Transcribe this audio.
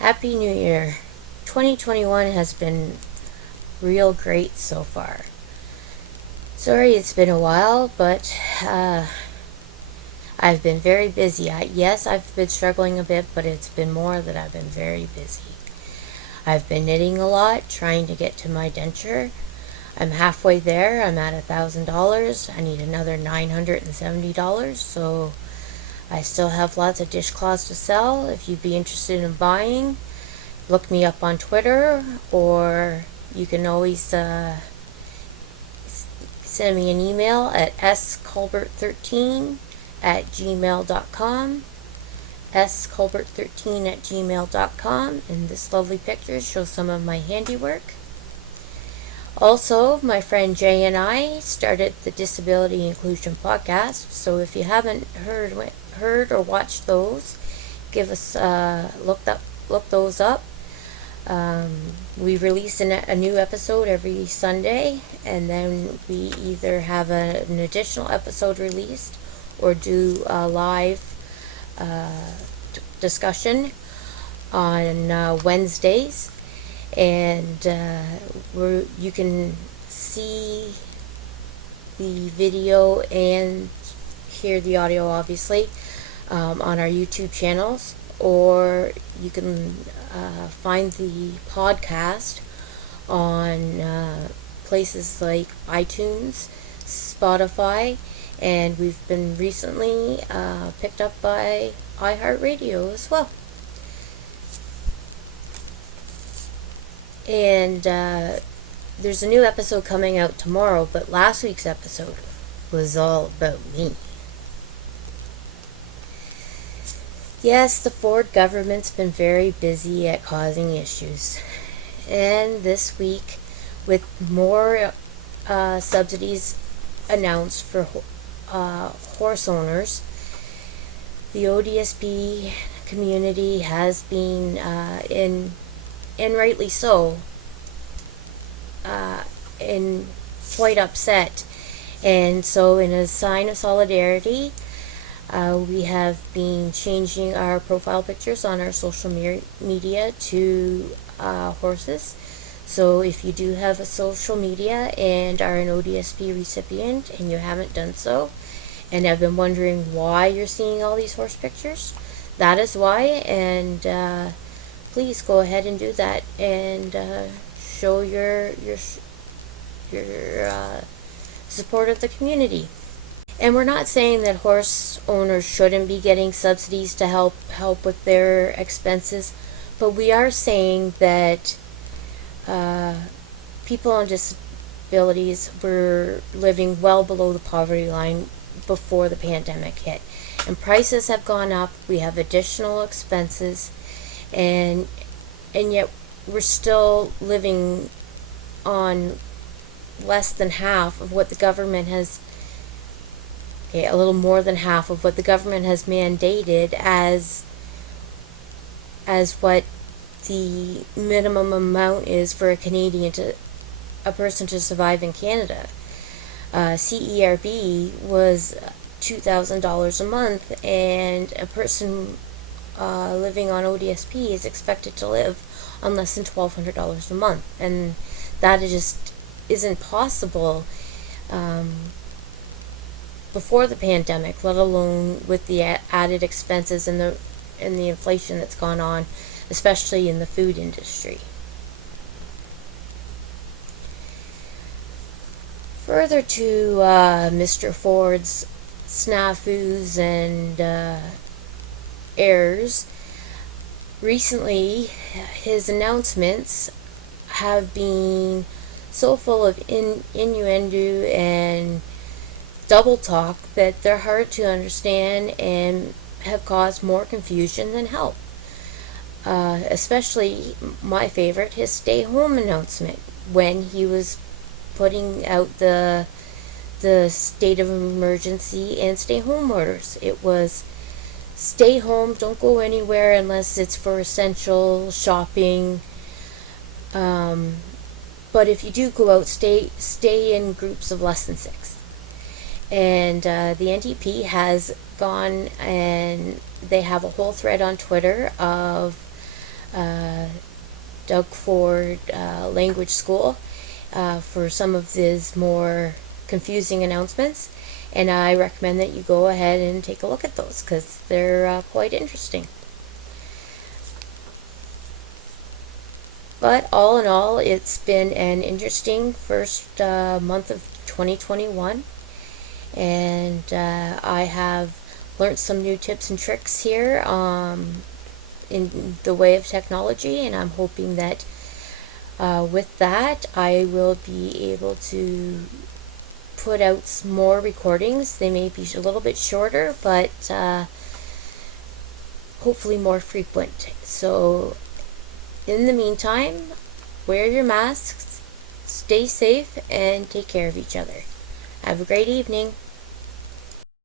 Happy New Year. 2021 has been real great so far. Sorry it's been a while, but I've been very busy. Yes, I've been struggling a bit, but it's been more that I've been very busy. I've been knitting a lot, trying to get to my denture. I'm halfway there. I'm at $1,000. I need another $970, so I still have lots of dishcloths to sell. If you'd be interested in buying, look me up on Twitter, or you can always send me an email at sculbert13@gmail.com, sculbert13@gmail.com, and this lovely picture shows some of my handiwork. Also, my friend Jay and I started the Disability Inclusion Podcast, so if you haven't heard or watched those, give us look those up. We release a new episode every Sunday, and then we either have an additional episode released or do a live discussion on Wednesdays. And you can see the video and hear the audio, obviously, on our YouTube channels, or you can find the podcast on places like iTunes, Spotify, and we've been recently picked up by iHeartRadio as well. And there's a new episode coming out tomorrow, but last week's episode was all about me. Yes, the Ford government's been very busy at causing issues. And this week, with more subsidies announced for horse owners, the ODSP community has been and rightly so, and quite upset. And so, in a sign of solidarity, we have been changing our profile pictures on our social media to horses. So if you do have a social media and are an ODSP recipient and you haven't done so, and have been wondering why you're seeing all these horse pictures, that is why. And please go ahead and do that and show your support of the community. And we're not saying that horse owners shouldn't be getting subsidies to help with their expenses, but we are saying that people on disabilities were living well below the poverty line before the pandemic hit. And prices have gone up, we have additional expenses, and yet we're still living on less than half of what the government has, a little more than half of what the government has mandated as what the minimum amount is for a person to survive in Canada. CERB was $2,000 a month, and a person living on ODSP is expected to live on less than $1,200 a month, and that just isn't possible before the pandemic, let alone with the added expenses and the inflation that's gone on, especially in the food industry. Further to Mr. Ford's snafus and errors, recently his announcements have been so full of innuendo and double talk that they're hard to understand and have caused more confusion than help. Especially my favorite, his stay home announcement, when he was putting out the state of emergency and stay home orders. It was stay home, don't go anywhere unless it's for essential shopping. But if you do go out, stay in groups of less than 6. And the NDP has gone, and they have a whole thread on Twitter of Doug Ford Language School for some of these more confusing announcements, and I recommend that you go ahead and take a look at those because they're quite interesting. But all in all, it's been an interesting first month of 2021, and I have learned some new tips and tricks here in the way of technology, and I'm hoping that with that I will be able to put out some more recordings. They may be a little bit shorter, but hopefully more frequent. So in the meantime, wear your masks, stay safe, and take care of each other. Have a great evening.